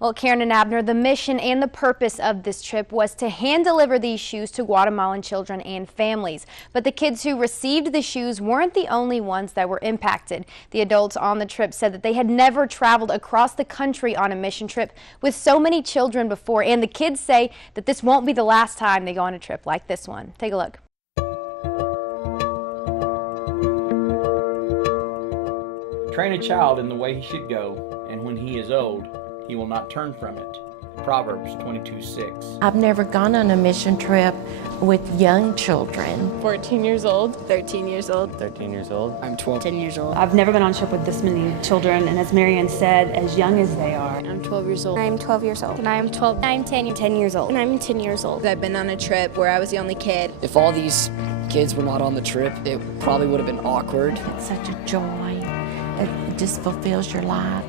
Well, Karen and Abner, the mission and the purpose of this trip was to hand deliver these shoes to Guatemalan children and families. But the kids who received the shoes weren't the only ones that were impacted. The adults on the trip said that they had never traveled across the country on a mission trip with so many children before, and the kids say that this won't be the last time they go on a trip like this one. Take a look. Train a child in the way he should go, and when he is old, he will not turn from it. Proverbs 22:6. I've never gone on a mission trip with young children. 14 years old. 13 years old. 13 years old. I'm 12. 10 years old. I've never been on a trip with this many children, and as Marianne said, as young as they are. I'm 12 years old. I'm 12 years old. And I am 12. I'm 10 years old. And I'm 10 years old. I've been on a trip where I was the only kid. If all these kids were not on the trip, it probably would have been awkward. It's such a joy. It just fulfills your life.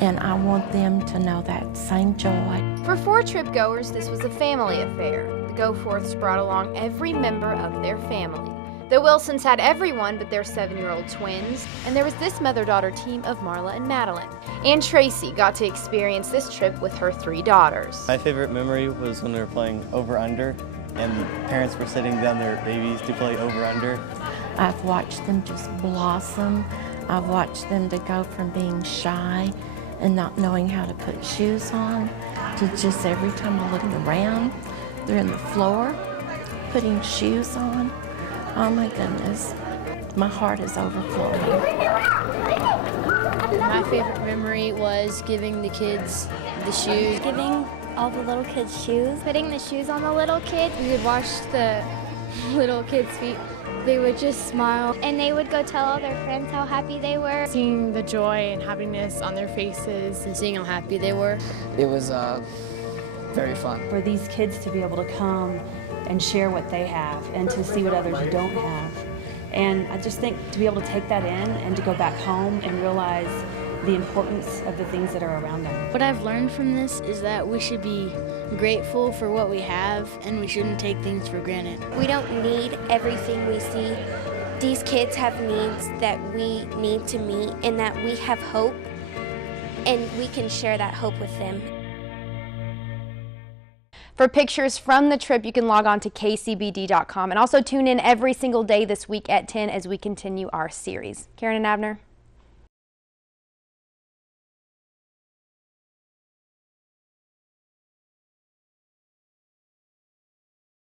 And I want them to know that same joy. For 4 trip goers, this was a family affair. The Goforths brought along every member of their family. The Wilsons had everyone but their 7-year-old twins, and there was this mother-daughter team of Marla and Madeline. And Tracy got to experience this trip with her 3 daughters. My favorite memory was when we were playing over-under, and the parents were sitting down their babies to play over-under. I've watched them just blossom. I've watched them to go from being shy and not knowing how to put shoes on to just every time I look around, they're in the floor putting shoes on. Oh my goodness, my heart is overflowing. My favorite memory was giving the kids the shoes. Giving all the little kids shoes. Putting the shoes on the little kids. We would wash the little kids' feet. They would just smile. And they would go tell all their friends how happy they were. Seeing the joy and happiness on their faces and seeing how happy they were. It was very fun. For these kids to be able to come and share what they have and to see what others don't have. And I just think to be able to take that in and to go back home and realize the importance of the things that are around them. What I've learned from this is that we should be grateful for what we have and we shouldn't take things for granted. We don't need everything we see. These kids have needs that we need to meet, and that we have hope, and we can share that hope with them. For pictures from the trip, you can log on to kcbd.com and also tune in every single day this week at 10 as we continue our series. Karen and Abner.